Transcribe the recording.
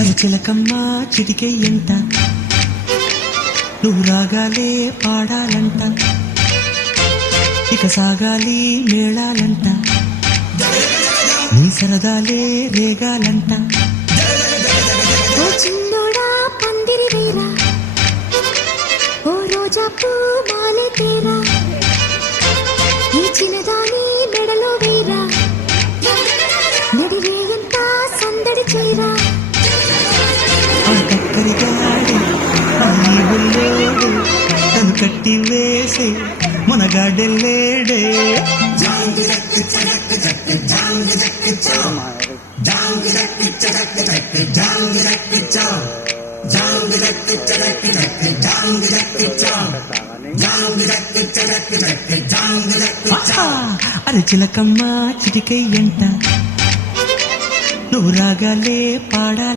అరచిలకమ్మ చిటికెయ్యంట నువ్వు రాగాలే పాడాలంట ఇక సాగాలి మేళాలంట నీ సరదాలే రేగాలంట ఓ చిన్నోడా పందిరి వేరా ఓ రోజా పూ మాలే తేరా ఈ చిన్నదాని మెడలో వేరా నడిరే ఎంత సందడి చేరా ఆ కక్కరిగాడే ఆ ఈ బుల్లోడే తను కట్టి వేసే మునగాడెల్లేడే అరచిలకమ్మ చిటికెయ్యంట నువ్వు రాగాలే పాడాలి